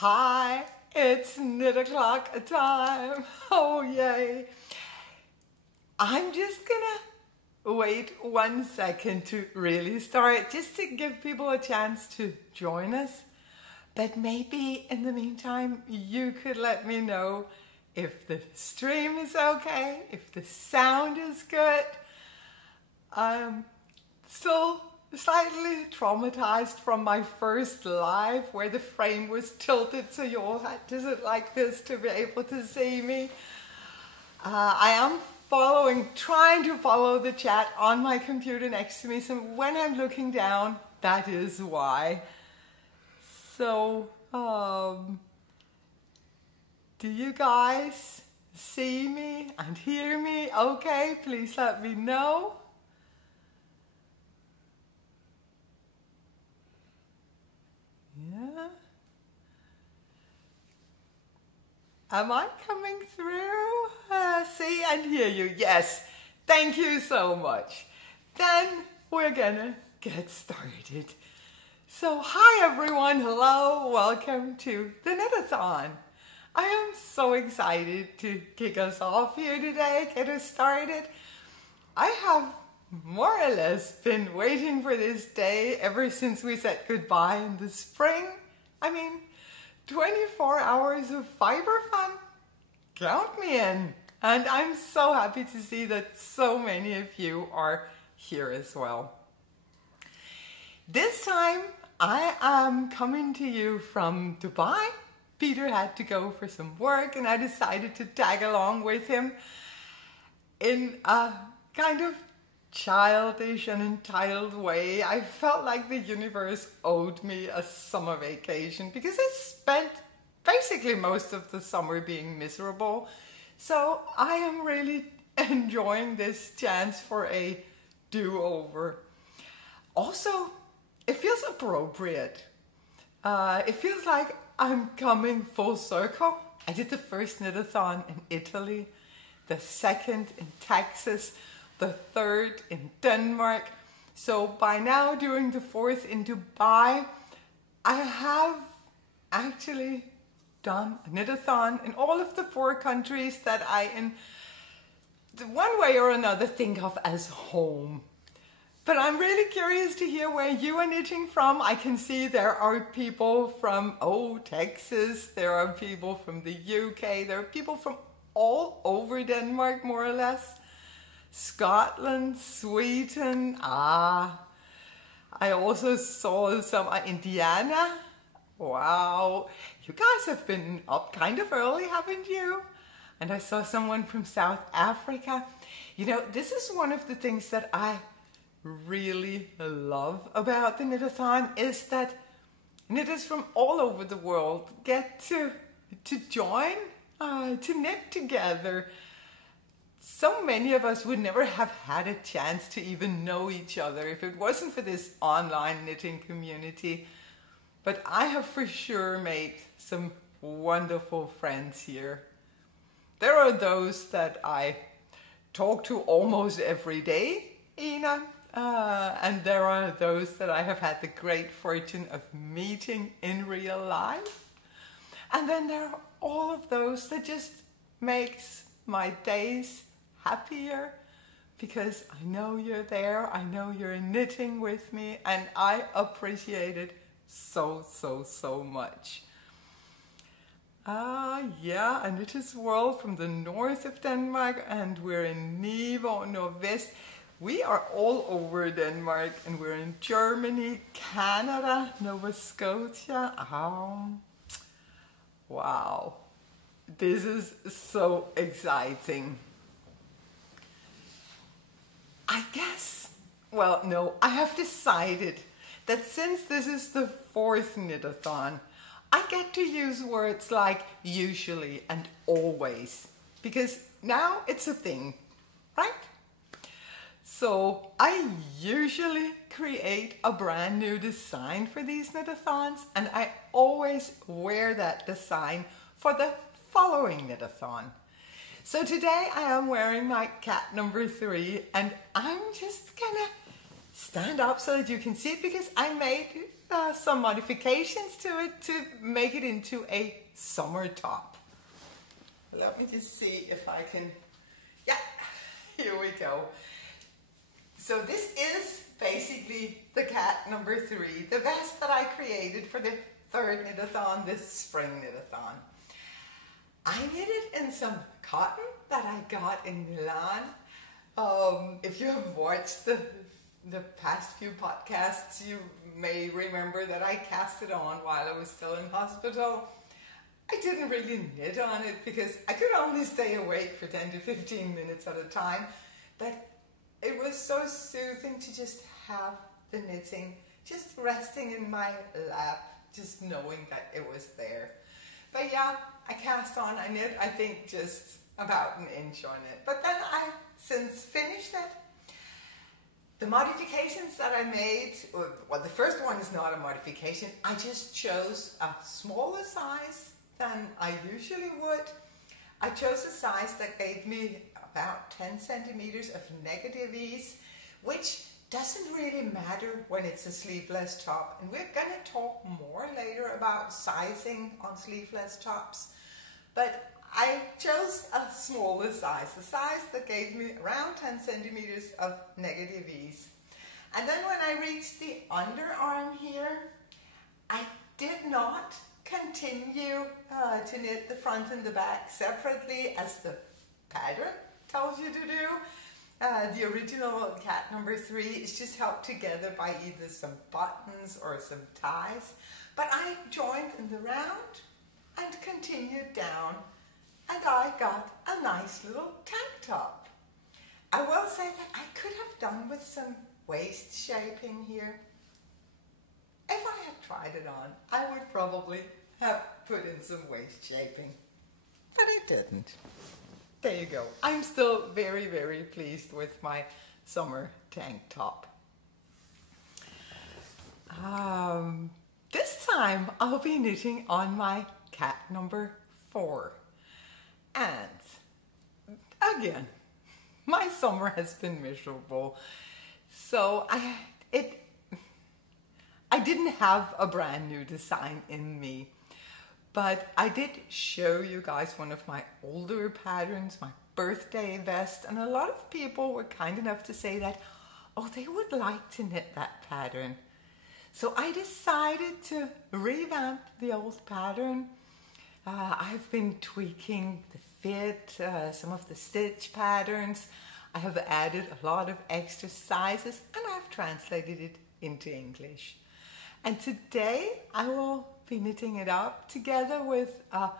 Hi, it's knit o'clock time. Oh yay. I'm just gonna wait 1 second to really start, just to give people a chance to join us. But maybe in the meantime, you could let me know if the stream is okay, if the sound is good. I'm still slightly traumatized from my first live where the frame was tilted so you all had to sit like this to be able to see me. I am trying to follow the chat on my computer next to me, so when I'm looking down, that is why. So, do you guys see me and hear me okay? Please let me know. Yeah. Am I coming through? See and hear you. Yes. Thank you so much. Then we're gonna get started. So hi everyone. Hello. Welcome to the Knitathon. I am so excited to kick us off here today, get us started. I have more or less been waiting for this day ever since we said goodbye in the spring. I mean, 24 hours of fiber fun, count me in. And I'm so happy to see that so many of you are here as well. This time I am coming to you from Dubai. Peter had to go for some work and I decided to tag along with him in a kind of childish and entitled way. I felt like the universe owed me a summer vacation because I spent basically most of the summer being miserable. So I am really enjoying this chance for a do-over. Also, it feels appropriate. It feels like I'm coming full circle. I did the first knitathon in Italy, the second in Texas, the third in Denmark. So by now doing the fourth in Dubai, I have actually done a knitathon in all of the 4 countries that I in one way or another think of as home. But I'm really curious to hear where you are knitting from. I can see there are people from, Texas, there are people from the UK, there are people from all over Denmark, more or less. Scotland, Sweden, I also saw some Indiana. Wow, you guys have been up kind of early, haven't you? And I saw someone from South Africa. You know, this is one of the things that I really love about the Knitathon is that knitters from all over the world get to join, to knit together. So many of us would never have had a chance to even know each other if it wasn't for this online knitting community. But I have for sure made some wonderful friends here. There are those that I talk to almost every day, Ina. And there are those that I have had the great fortune of meeting in real life. And then there are all of those that just makes my days happier because I know you're there, I know you're knitting with me, and I appreciate it so, so, so much. Yeah, AKnittersWorld from the north of Denmark, and we're in Niveau Nordvest. We are all over Denmark, and we're in Germany, Canada, Nova Scotia. Wow, this is so exciting. I guess, well, no, I have decided that since this is the 4th knitathon, I get to use words like usually and always, because now it's a thing, right? So I usually create a brand new design for these knitathons, and I always wear that design for the following knitathon. So today I am wearing my cat number 3, and I'm just gonna stand up so that you can see it, because I made some modifications to it to make it into a summer top. Let me just see if I can, yeah, here we go. So this is basically the cat number 3, the vest that I created for the 3rd knit-a-thon, this spring knit-a-thon. I knit it in some cotton that I got in Milan. If you have watched the past few podcasts, you may remember that I cast it on while I was still in hospital. I didn't really knit on it because I could only stay awake for 10 to 15 minutes at a time, but it was so soothing to just have the knitting just resting in my lap, just knowing that it was there. But yeah, I cast on, I knit, I think just about an inch on it. But then I since finished it. The modifications that I made, well, the first one is not a modification. I just chose a smaller size than I usually would. I chose a size that gave me about 10 centimeters of negative ease, which doesn't really matter when it's a sleeveless top. And we're going to talk more later about sizing on sleeveless tops. But I chose a smaller size, a size that gave me around 10 centimeters of negative ease. And then when I reached the underarm here, I did not continue to knit the front and the back separately as the pattern tells you to do. The original cat number 3 is just held together by either some buttons or some ties. But I joined in the round and continued down, and I got a nice little tank top. I will say that I could have done with some waist shaping here. If I had tried it on, I would probably have put in some waist shaping, but I didn't. There you go. I'm still very, very pleased with my summer tank top. This time I'll be knitting on my cat number 4. And again, my summer has been miserable. So I didn't have a brand new design in me, but I did show you guys one of my older patterns, my birthday vest, and a lot of people were kind enough to say that, oh, they would like to knit that pattern. So I decided to revamp the old pattern. I've been tweaking the fit, some of the stitch patterns. I have added a lot of extra sizes, and I've translated it into English. And today I will be knitting it up together with a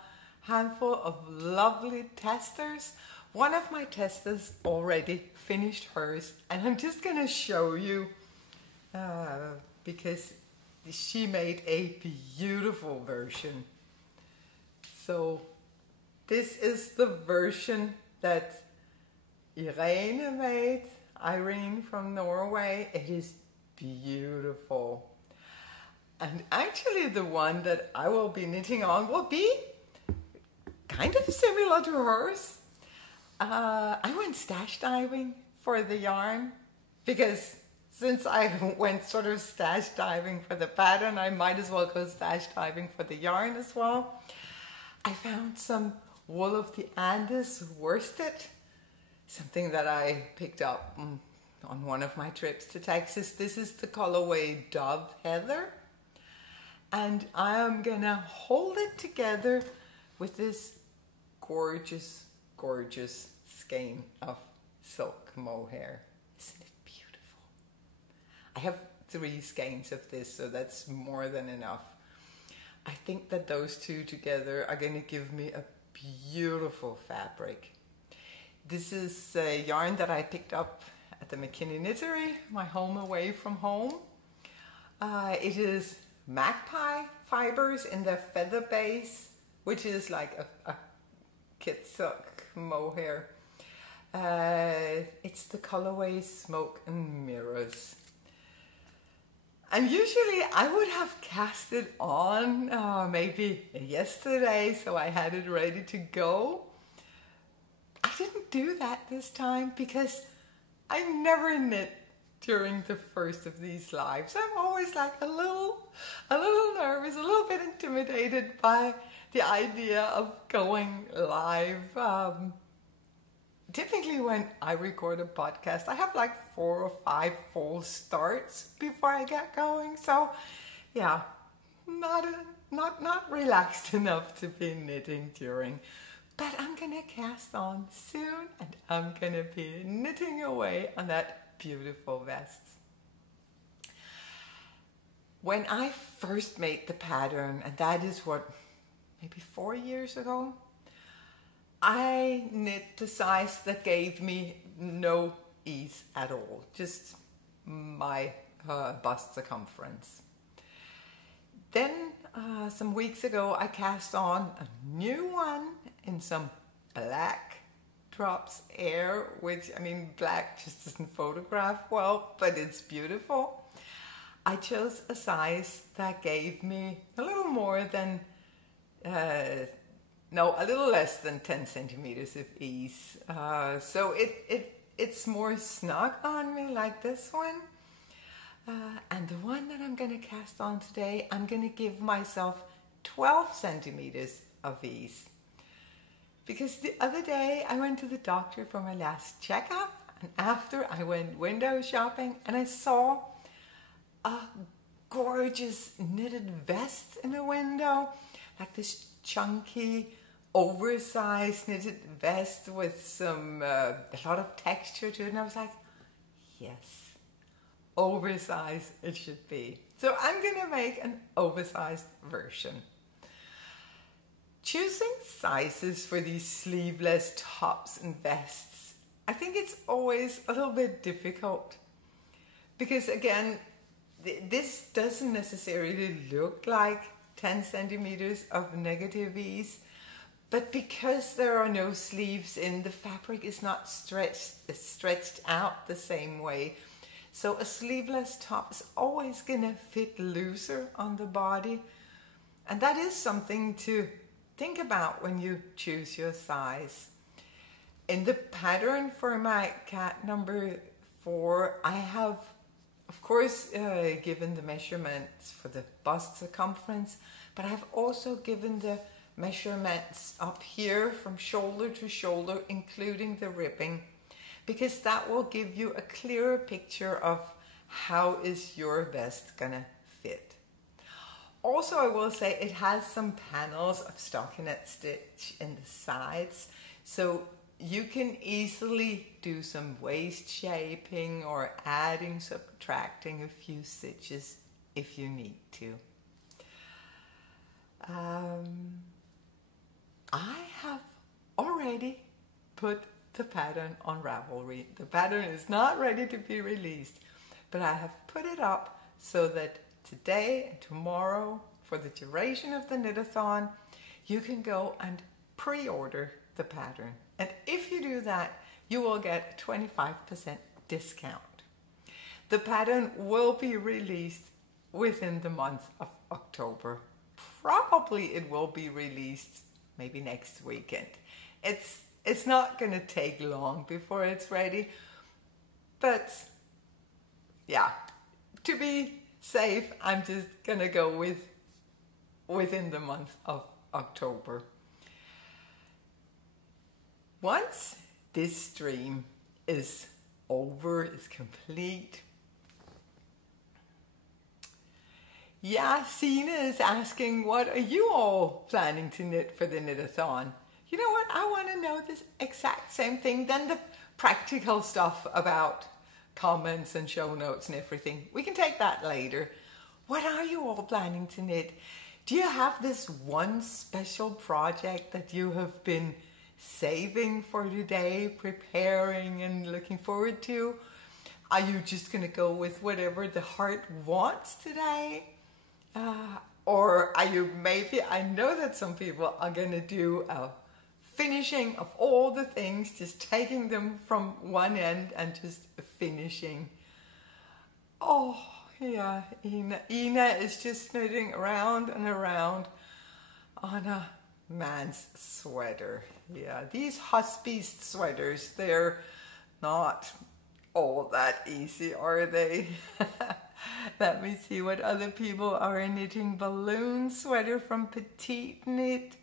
handful of lovely testers. One of my testers already finished hers, and I'm just going to show you because she made a beautiful version. So this is the version that Irene from Norway. It is beautiful. And actually the one that I will be knitting on will be kind of similar to hers. I went stash diving for the yarn because since I went sort of stash diving for the pattern, I might as well go stash diving for the yarn as well. I found some wool of the Andes worsted, something that I picked up on one of my trips to Texas. This is the colorway Dove Heather. And I am gonna hold it together with this gorgeous, gorgeous skein of silk mohair. Isn't it beautiful? I have 3 skeins of this, so that's more than enough. I think that those two together are gonna give me a beautiful fabric. This is a yarn that I picked up at the McKinney Knittery, my home away from home. It is magpie fibers in the feather base, which is like a kit silk mohair. It's the colorway Smoke and Mirrors. And usually I would have cast it on maybe yesterday, so I had it ready to go. I didn't do that this time because I never knit during the first of these lives. I'm always like a little nervous, a little bit intimidated by the idea of going live. Typically when I record a podcast, I have like 4 or 5 full starts before I get going. So yeah, not relaxed enough to be knitting during. But I'm gonna cast on soon, and I'm gonna be knitting away on that beautiful vest. When I first made the pattern, and that is what, maybe 4 years ago, I knit the size that gave me no ease at all, just my bust circumference. Then some weeks ago I cast on a new one in some black drops air, which, I mean, black just doesn't photograph well, but it's beautiful. I chose a size that gave me a little more than, a little less than 10 centimeters of ease. So it's more snug on me, like this one. And the one that I'm going to cast on today, I'm going to give myself 12 centimeters of ease. Because the other day I went to the doctor for my last checkup, and after I went window shopping, and I saw a gorgeous knitted vest in the window, like this chunky, oversized knitted vest with some a lot of texture to it, and I was like, yes, oversized it should be. So I'm gonna make an oversized version. Choosing sizes for these sleeveless tops and vests, I think it's always a little bit difficult, because again, this doesn't necessarily look like 10 centimeters of negative ease, but because there are no sleeves in, the fabric is not stretched out the same way. So a sleeveless top is always gonna fit looser on the body, and that is something to think about when you choose your size. In the pattern for my cat number 4, I have, of course, given the measurements for the bust circumference, but I have also given the measurements up here from shoulder to shoulder, including the ribbing, because that will give you a clearer picture of how is your vest gonna fit. Also, I will say it has some panels of stockinette stitch in the sides, so you can easily do some waist shaping or adding, subtracting a few stitches if you need to. I have already put the pattern on Ravelry. The pattern is not ready to be released, but I have put it up so that today and tomorrow, for the duration of the Knitathon, you can go and pre-order the pattern. And if you do that, you will get a 25% discount. The pattern will be released within the month of October. Probably it will be released maybe next weekend. It's not going to take long before it's ready, but yeah, to be safe, I'm just going to go with within the month of October. Once this stream is over, is complete. Yeah, Sina is asking, what are you all planning to knit for the Knitathon? You know what? I want to know this exact same thing. Then the practical stuff about comments and show notes and everything, we can take that later. What are you all planning to knit? Do you have this one special project that you have been saving for today, preparing and looking forward to? Are you just going to go with whatever the heart wants today? Or are you maybe, I know that some people are going to do a finishing of all the things, just taking them from one end and just finishing. Oh yeah, Ina is just knitting around and around on a man's sweater. Yeah, these Huspist sweaters, they're not all that easy, are they? Let me see what other people are knitting. Balloon sweater from Petite Knit.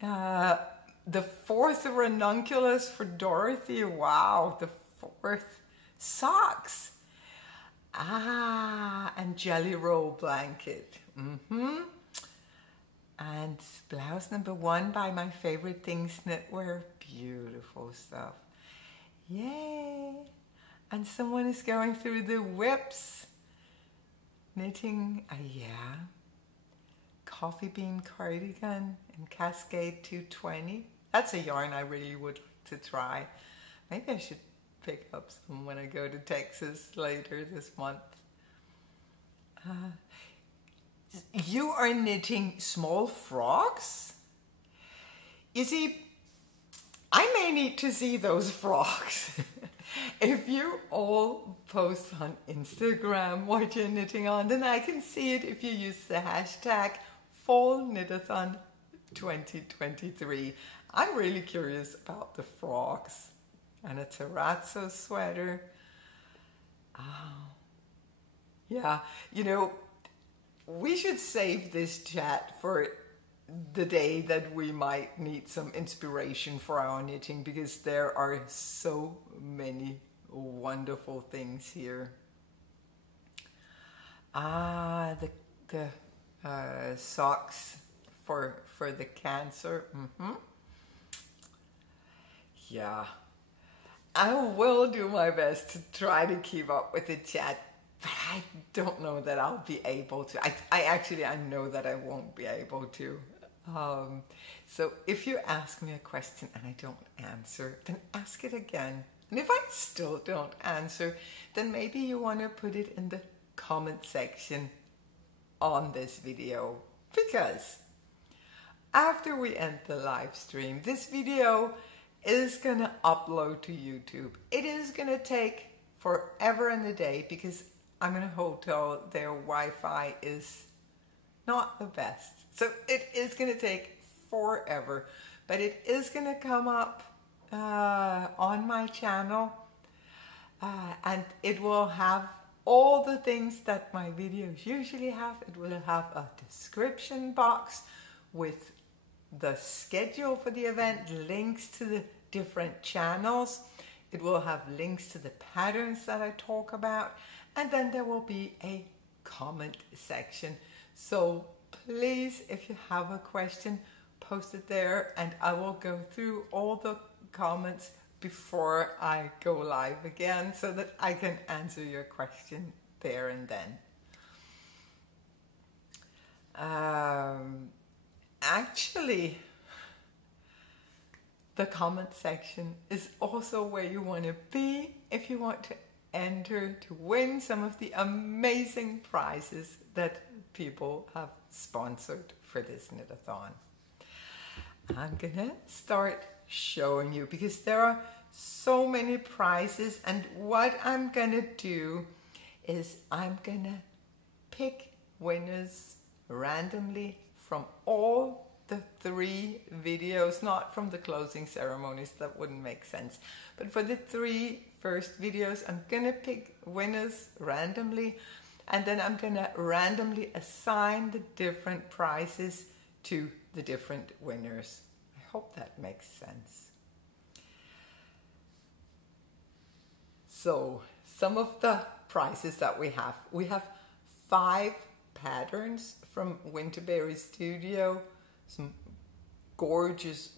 The fourth ranunculus for Dorothy. Wow, the fourth. Socks. And jelly roll blanket. And blouse number 1 by my favorite things knitwear. Beautiful stuff. Yay. And someone is going through the whips. Knitting, coffee bean cardigan in Cascade 220. That's a yarn I really would like to try. Maybe I should pick up some when I go to Texas later this month. You are knitting small frocks? You see, I may need to see those frocks. If you all post on Instagram what you're knitting on, then I can see it if you use the hashtag FallKnitathon 2023. I'm really curious about the frocks. And a terrazzo sweater. Yeah, you know, we should save this chat for the day that we might need some inspiration for our knitting, because there are so many wonderful things here. The socks for the cancer. Yeah, I will do my best to try to keep up with the chat, but I don't know that I'll be able to. I know that I won't be able to. So if you ask me a question and I don't answer, then ask it again. And if I still don't answer, then maybe you want to put it in the comment section on this video. Because after we end the live stream, this video is going to upload to YouTube. It is going to take forever and a day because I'm in a hotel. Their Wi-Fi is not the best. So it is going to take forever, but it is going to come up on my channel, and it will have all the things that my videos usually have. It will have a description box with the schedule for the event, links to the different channels. It will have links to the patterns that I talk about, and then there will be a comment section. So please, if you have a question, post it there and I will go through all the comments before I go live again so that I can answer your question there and then. Actually, the comment section is also where you want to be if you want to enter to win some of the amazing prizes that people have sponsored for this knit-a-thon. I'm gonna start showing you because there are so many prizes, and what I'm gonna do is I'm gonna pick winners randomly from all the 3 videos, not from the closing ceremonies, that wouldn't make sense, but for the 3 first videos I'm gonna pick winners randomly, and then I'm gonna randomly assign the different prizes to the different winners. I hope that makes sense. So some of the prizes that we have 5 patterns from Winterberry Studio, some gorgeous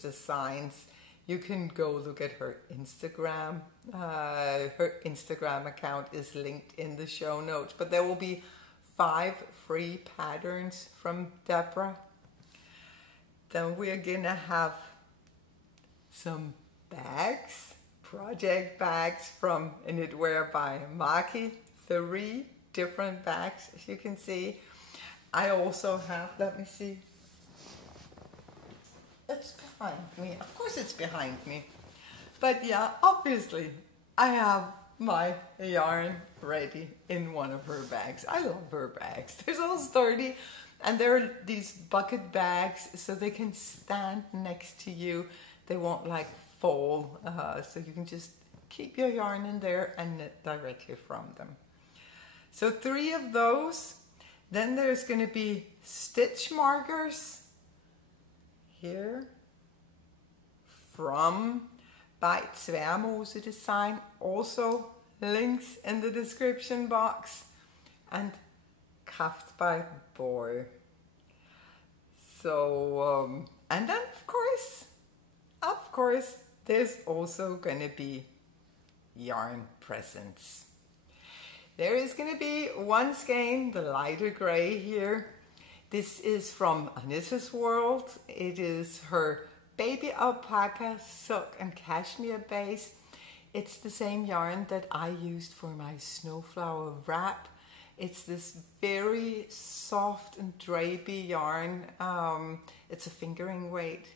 designs. You can go look at her Instagram. Her Instagram account is linked in the show notes, but there will be 5 free patterns from Deborah. Then we're gonna have some bags, project bags from KnitwearByMaki, 3 different bags, as you can see. I also have, let me see, it's behind me. Of course it's behind me. But yeah, obviously I have my yarn ready in one of her bags. I love her bags. They're so sturdy, and they're these bucket bags so they can stand next to you. They won't like fall, so you can just keep your yarn in there and knit directly from them. So 3 of those. Then there's going to be stitch markers here from BayTvermoseDesign, also links in the description box, and CraftByBoje. So, and then of course, there's also going to be yarn presents. There is going to be one skein, the lighter gray here. This is from KnittersWorld. It is her baby alpaca, silk and cashmere base. It's the same yarn that I used for my snowflower wrap. It's this very soft and drapey yarn. It's a fingering weight.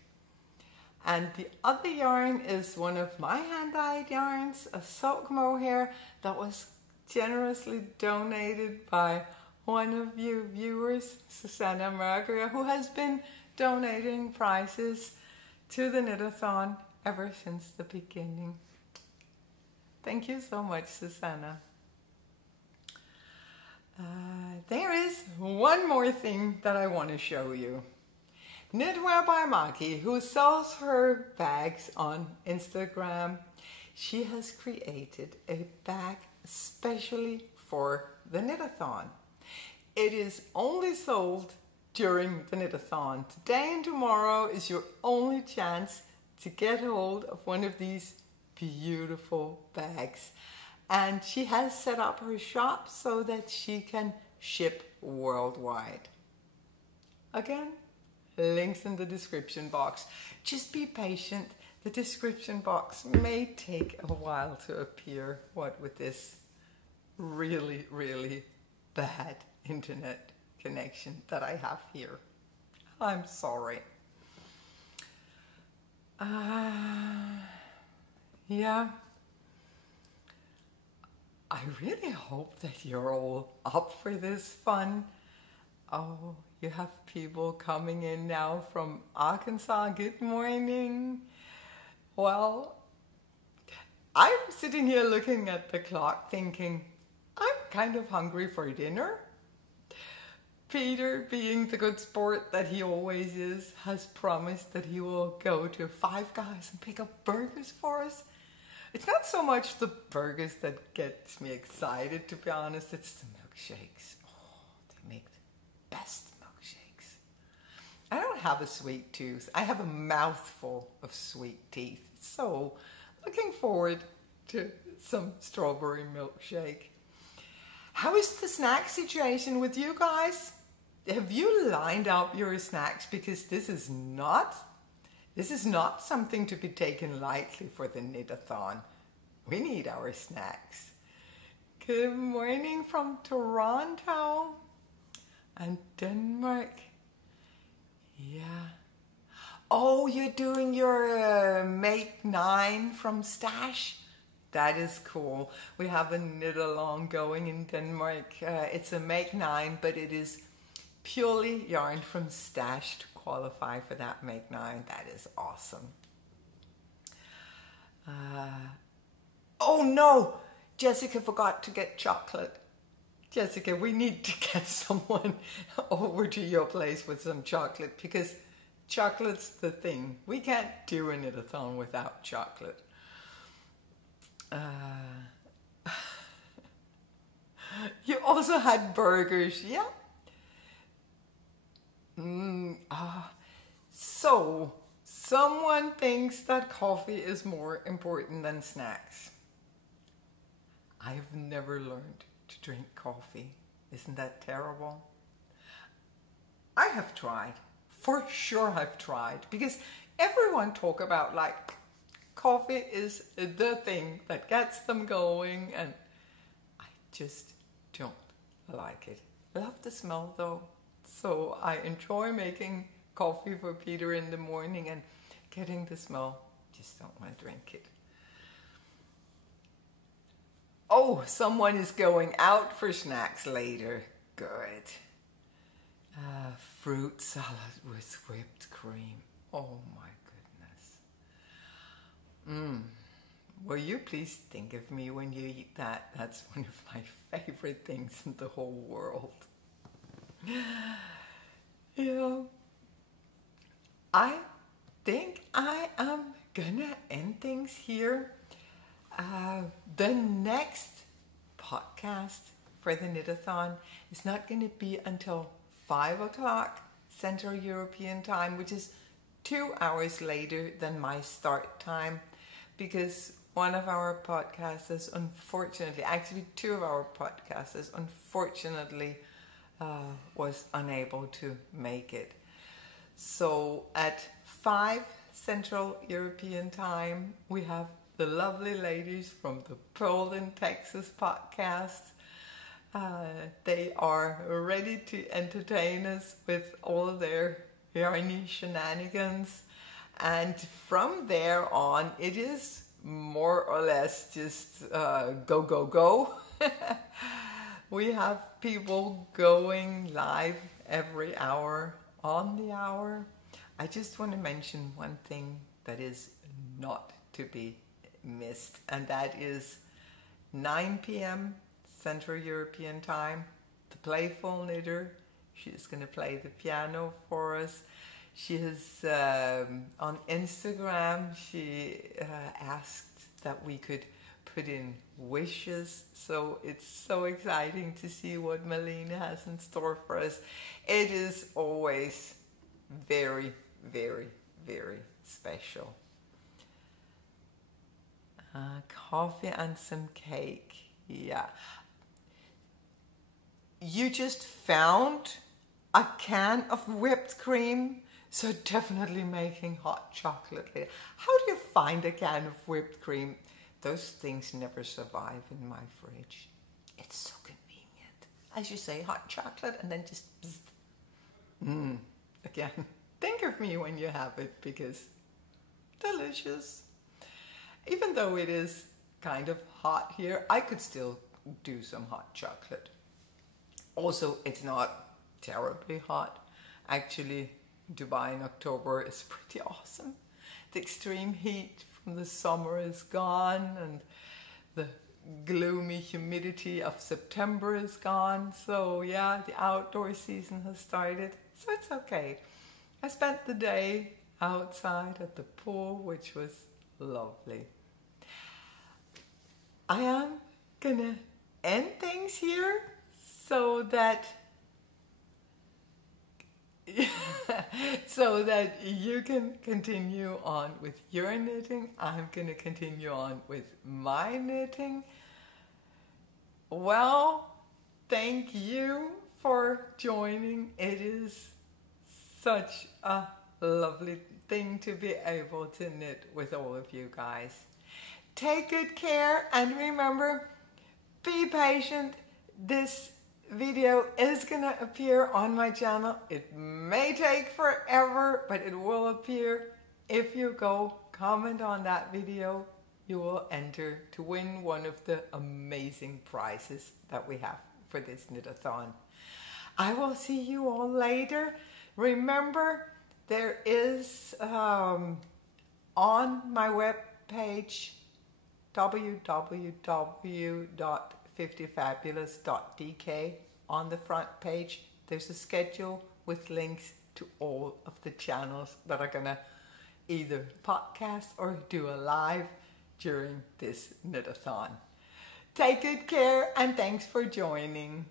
And the other yarn is one of my hand-dyed yarns, a silk mohair that was generously donated by one of you viewers, Susanna Margaret, who has been donating prizes to the Knitathon ever since the beginning. Thank you so much, Susanna. There is one more thing that I want to show you. KnitwearByMaki, who sells her bags on Instagram, she has created a bag especially for the Knitathon. It is only sold during the Knitathon. Today and tomorrow is your only chance to get hold of one of these beautiful bags. And she has set up her shop so that she can ship worldwide. Again, links in the description box. Just be patient. The description box may take a while to appear, what with this really, really bad internet connection that I have here. I'm sorry. Yeah. I really hope that you're all up for this fun. Oh, you have people coming in now from Arkansas. Good morning. Well, I'm sitting here looking at the clock thinking, I'm kind of hungry for dinner. Peter, being the good sport that he always is, has promised that he will go to Five Guys and pick up burgers for us. It's not so much the burgers that gets me excited, to be honest, it's the milkshakes. Oh, they make the best milkshakes. I don't have a sweet tooth. I have a mouthful of sweet teeth. So, looking forward to some strawberry milkshake. How is the snack situation with you guys? Have you lined up your snacks? Because this is not something to be taken lightly for the Knitathon. We need our snacks. Good morning from Toronto and Denmark. Yeah. Oh, you're doing your Make 9 from Stash? That is cool. We have a knit along going in Denmark. It's a Make 9, but it is purely yarn from Stash to qualify for that Make 9. That is awesome. Oh no! Jessica forgot to get chocolate. Jessica, we need to get someone over to your place with some chocolate because chocolate's the thing. We can't do a knit-a-thon without chocolate. You also had burgers, yeah? So, someone thinks that coffee is more important than snacks. I've never learned to drink coffee. Isn't that terrible? I have tried. For sure I've tried. Because everyone talk about like coffee is the thing that gets them going, and I just don't like it. I love the smell though. So I enjoy making coffee for Peter in the morning and getting the smell. Just don't want to drink it. Oh, someone is going out for snacks later. Good. Fruit salad with whipped cream. Oh my goodness. will you please think of me when you eat that? That's one of my favorite things in the whole world. Yeah. I think I am gonna end things here. The next podcast for the Knitathon is not going to be until 5 o'clock Central European time, which is 2 hours later than my start time, because one of our podcasters, unfortunately, actually 2 of our podcasters, unfortunately, was unable to make it. So at 5 Central European time, we have the lovely ladies from the Poland, Texas podcast. They are ready to entertain us with all their yarny shenanigans. And from there on, it is more or less just go, go, go. We have people going live every hour on the hour. I just want to mention one thing that is not to be missed, and that is 9 p.m. Central European time. The Playful Knitter, she's going to play the piano for us. She has, on Instagram, she asked that we could put in wishes, so it's so exciting to see what Melina has in store for us. It is always very, very, very special. Coffee and some cake. Yeah. You just found a can of whipped cream, so definitely making hot chocolate later. How do you find a can of whipped cream? Those things never survive in my fridge. It's so convenient. As you say, hot chocolate and then just again, think of me when you have it, because delicious. Even though it is kind of hot here, I could still do some hot chocolate. Also, it's not terribly hot. Actually, Dubai in October is pretty awesome. The extreme heat from the summer is gone, and the gloomy humidity of September is gone. So yeah, the outdoor season has started, so it's okay. I spent the day outside at the pool, which was lovely. I am gonna end things here so that you can continue on with your knitting. I'm gonna continue on with my knitting. Well, thank you for joining. It is such a lovely thing to be able to knit with all of you guys. Take good care, and remember, be patient. This video is gonna appear on my channel. It may take forever, but it will appear. If you go comment on that video, you will enter to win one of the amazing prizes that we have for this Knitathon. I will see you all later. Remember, there is on my webpage www.50fabulous.dk. On the front page, there's a schedule with links to all of the channels that are gonna either podcast or do a live during this Knitathon. Take good care, and thanks for joining.